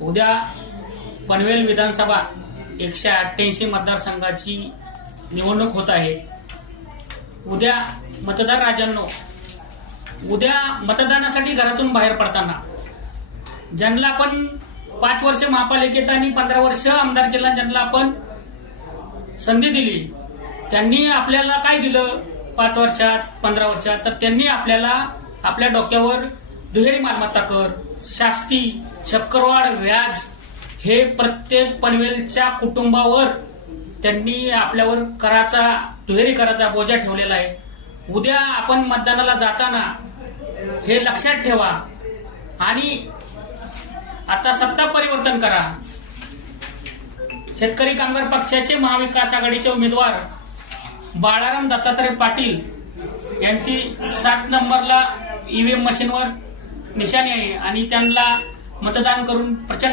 उद्या पनवेल विधानसभा 188 मतदारसंघाची निवडणूक होत आहे। उद्या मतदार राजांनो, उद्या मतदानासाठी घरातून बाहेर पडताना ज्यांना आपण 5 वर्ष महापालिकेत आणि 15 वर्ष आमदार केला, ज्यांना आपण संधी दिली, त्यांनी आपल्याला काय दिलं 5 वर्षात 15 वर्षात? तर त्यांनी आपल्याला आपल्या डोक्यावर दुहेरी मालमत्ता कर, शास्ती, चक्रवाढ व्याज हे प्रत्येक पनवेलच्या कुटुंबावर त्यांनी आपल्यावर दुहेरी कराचा बोजा ठेवलेला आहे। उद्या आपण मतदानाला जाताना हे लक्षात ठेवा आणि आता सत्ता परिवर्तन करा। शेतकरी कामगार पक्षाचे महाविकास आघाडीचे उमेदवार बाळाराम दत्तात्रय पाटील यांची 7 नंबरला ईव्हीएम मशीनवर निशाणी आहे आणि त्यांना मतदान करून प्रचंड